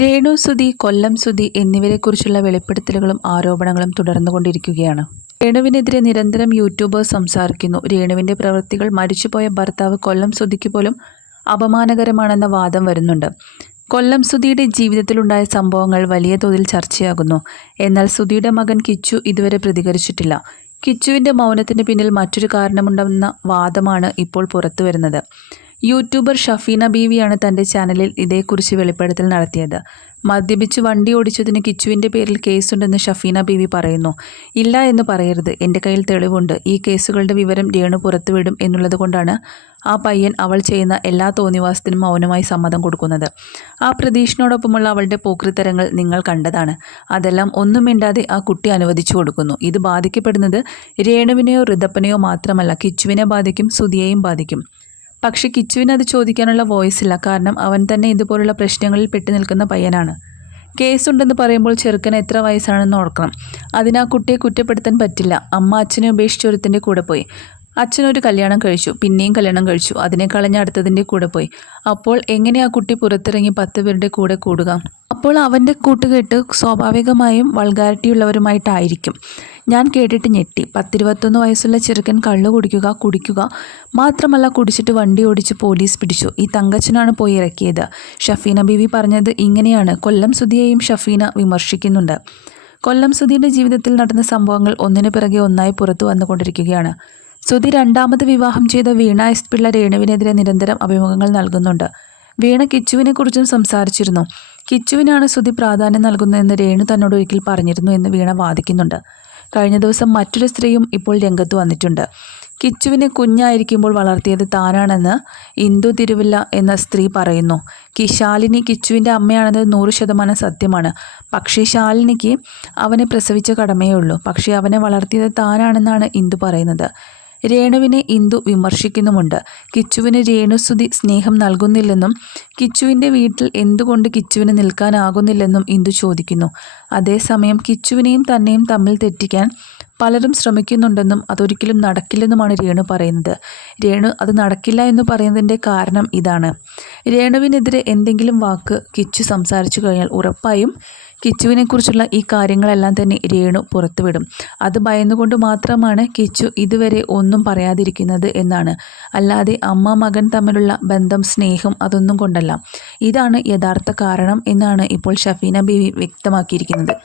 രേണു സുധി, കൊല്ലം സുധി എന്നിവരെക്കുറിച്ചുള്ള വെളിപ്പെടുത്തലുകളും ആരോപണങ്ങളും തുടർന്നുകൊണ്ടിരിക്കുകയാണ്. രേണുവിനെതിരെ നിരന്തരം യൂട്യൂബേഴ്സ് സംസാരിക്കുന്നു. രേണുവിൻ്റെ പ്രവൃത്തികൾ മരിച്ചുപോയ ഭർത്താവ് കൊല്ലം സുധിക്ക് പോലും അപമാനകരമാണെന്ന വാദം വരുന്നുണ്ട്. കൊല്ലം സുധിയുടെ ജീവിതത്തിലുണ്ടായ സംഭവങ്ങൾ വലിയ തോതിൽ ചർച്ചയാകുന്നു. എന്നാൽ സുധിയുടെ മകൻ കിച്ചു ഇതുവരെ പ്രതികരിച്ചിട്ടില്ല. കിച്ചുവിൻ്റെ മൗനത്തിന് പിന്നിൽ മറ്റൊരു കാരണമുണ്ടെന്ന വാദമാണ് ഇപ്പോൾ പുറത്തുവരുന്നത്. യൂട്യൂബർ ഷഫീന ബീവിയാണ് തൻ്റെ ചാനലിൽ ഇതേക്കുറിച്ച് വെളിപ്പെടുത്തൽ നടത്തിയത്. മദ്യപിച്ച് വണ്ടി ഓടിച്ചതിന് കിച്ചുവിൻ്റെ പേരിൽ കേസുണ്ടെന്ന് ഷഫീന ബീവി പറയുന്നു. ഇല്ല എന്ന് പറയരുത്, എൻ്റെ കയ്യിൽ തെളിവുണ്ട്. ഈ കേസുകളുടെ വിവരം രേണു പുറത്തുവിടും എന്നുള്ളത് കൊണ്ടാണ് ആ പയ്യൻ അവൾ ചെയ്യുന്ന എല്ലാ തോന്നിവാസത്തിനും മൗനമായി സമ്മതം കൊടുക്കുന്നത്. ആ പ്രതീക്ഷയോടൊപ്പമുള്ള അവളുടെ പോക്രിത്തരങ്ങൾ നിങ്ങൾ കണ്ടതാണ്. അതെല്ലാം ഒന്നും മിണ്ടാതെ ആ കുട്ടി അനുവദിച്ചു കൊടുക്കുന്നു. ഇത് ബാധിക്കപ്പെടുന്നത് രേണുവിനെയോ ഋതപ്പനെയോ മാത്രമല്ല, കിച്ചുവിനെ ബാധിക്കും, സുധിയെയും ബാധിക്കും. പക്ഷെ കിച്ചുവിന് അത് ചോദിക്കാനുള്ള വോയിസ് ഇല്ല. കാരണം അവൻ തന്നെ ഇതുപോലുള്ള പ്രശ്നങ്ങളിൽ പെട്ടു നിൽക്കുന്ന പയ്യനാണ്. കേസുണ്ടെന്ന് പറയുമ്പോൾ ചെറുക്കന് എത്ര വയസ്സാണെന്ന് ഓർക്കണം. അതിനാ കുട്ടിയെ കുറ്റപ്പെടുത്താൻ പറ്റില്ല. അമ്മ അച്ഛനെ ഉപേക്ഷിച്ചൊരുത്തിൻ്റെ കൂടെ പോയി. അച്ഛനൊരു കല്യാണം കഴിച്ചു, പിന്നെയും കല്യാണം കഴിച്ചു, അതിനെ കളഞ്ഞ അടുത്തതിൻ്റെ കൂടെ പോയി. അപ്പോൾ എങ്ങനെ ആ കുട്ടി പുറത്തിറങ്ങി 10 പേരുടെ കൂടെ കൂടുക? അപ്പോൾ അവൻ്റെ കൂട്ടുകെട്ട് സ്വാഭാവികമായും വൾഗാരിറ്റിയുള്ളവരുമായിട്ടായിരിക്കും. ഞാൻ കേട്ടിട്ട് ഞെട്ടി. 10-21 വയസ്സുള്ള ചെറുക്കൻ കള്ളു കുടിക്കുക മാത്രമല്ല, കുടിച്ചിട്ട് വണ്ടി ഓടിച്ച് പോലീസ് പിടിച്ചു. ഈ തങ്കച്ചനാണ് പോയി ഇറക്കിയത്. ഷഫീന ബീവി പറഞ്ഞത് ഇങ്ങനെയാണ്. കൊല്ലം സുധിയെയും ഷഫീന വിമർശിക്കുന്നുണ്ട്. കൊല്ലം സുധിയുടെ ജീവിതത്തിൽ നടന്ന സംഭവങ്ങൾ ഒന്നിനു പിറകെ ഒന്നായി പുറത്തു വന്നുകൊണ്ടിരിക്കുകയാണ്. സുധി രണ്ടാമത് വിവാഹം ചെയ്ത വീണ എസ് പിള്ള രേണുവിനെതിരെ നിരന്തരം അഭിമുഖങ്ങൾ നൽകുന്നുണ്ട്. വീണ കിച്ചുവിനെക്കുറിച്ചും സംസാരിച്ചിരുന്നു. കിച്ചുവിനാണ് സുധി പ്രാധാന്യം നൽകുന്നതെന്ന് രേണു തന്നോട് ഒരിക്കൽ പറഞ്ഞിരുന്നു എന്ന് വീണ വാദിക്കുന്നുണ്ട്. കഴിഞ്ഞ ദിവസം മറ്റൊരു സ്ത്രീയും ഇപ്പോൾ രംഗത്ത് വന്നിട്ടുണ്ട്. കിച്ചുവിനെ കുഞ്ഞായിരിക്കുമ്പോൾ വളർത്തിയത് താനാണെന്ന് ഇന്ദു തിരുവല്ല എന്ന സ്ത്രീ പറയുന്നു. ശാലിനി കിച്ചുവിൻ്റെ അമ്മയാണെന്നത് 100% സത്യമാണ്. പക്ഷേ ശാലിനിക്ക് അവനെ പ്രസവിച്ച കടമയേ ഉള്ളൂ. പക്ഷേ അവനെ വളർത്തിയത് താനാണെന്നാണ് ഇന്ദു പറയുന്നത്. രേണുവിനെ ഇന്ദു വിമർശിക്കുന്നുമുണ്ട്. കിച്ചുവിന് രേണുസുധി സ്നേഹം നൽകുന്നില്ലെന്നും കിച്ചുവിൻ്റെ വീട്ടിൽ എന്തുകൊണ്ട് കിച്ചുവിന് നിൽക്കാനാകുന്നില്ലെന്നും ഇന്ദു ചോദിക്കുന്നു. അതേസമയം കിച്ചുവിനെയും തന്നെയും തമ്മിൽ തെറ്റിക്കാൻ പലരും ശ്രമിക്കുന്നുണ്ടെന്നും അതൊരിക്കലും നടക്കില്ലെന്നുമാണ് രേണു പറയുന്നത്. രേണു അത് നടക്കില്ല എന്ന് പറയുന്നതിൻ്റെ കാരണം ഇതാണ്. രേണുവിനെതിരെ എന്തെങ്കിലും വാക്ക് കിച്ചു സംസാരിച്ചു കഴിഞ്ഞാൽ ഉറപ്പായും കിച്ചുവിനെക്കുറിച്ചുള്ള ഈ കാര്യങ്ങളെല്ലാം തന്നെ രേണു പുറത്തുവിടും. അത് ഭയന്നുകൊണ്ട് മാത്രമാണ് കിച്ചു ഇതുവരെ ഒന്നും പറയാതിരിക്കുന്നത് എന്നാണ്. അല്ലാതെ അമ്മ മകൻ തമ്മിലുള്ള ബന്ധം, സ്നേഹം അതൊന്നും കൊണ്ടല്ല. ഇതാണ് യഥാർത്ഥ കാരണം എന്നാണ് ഇപ്പോൾ ഷഫീന ബീവി വ്യക്തമാക്കിയിരിക്കുന്നത്.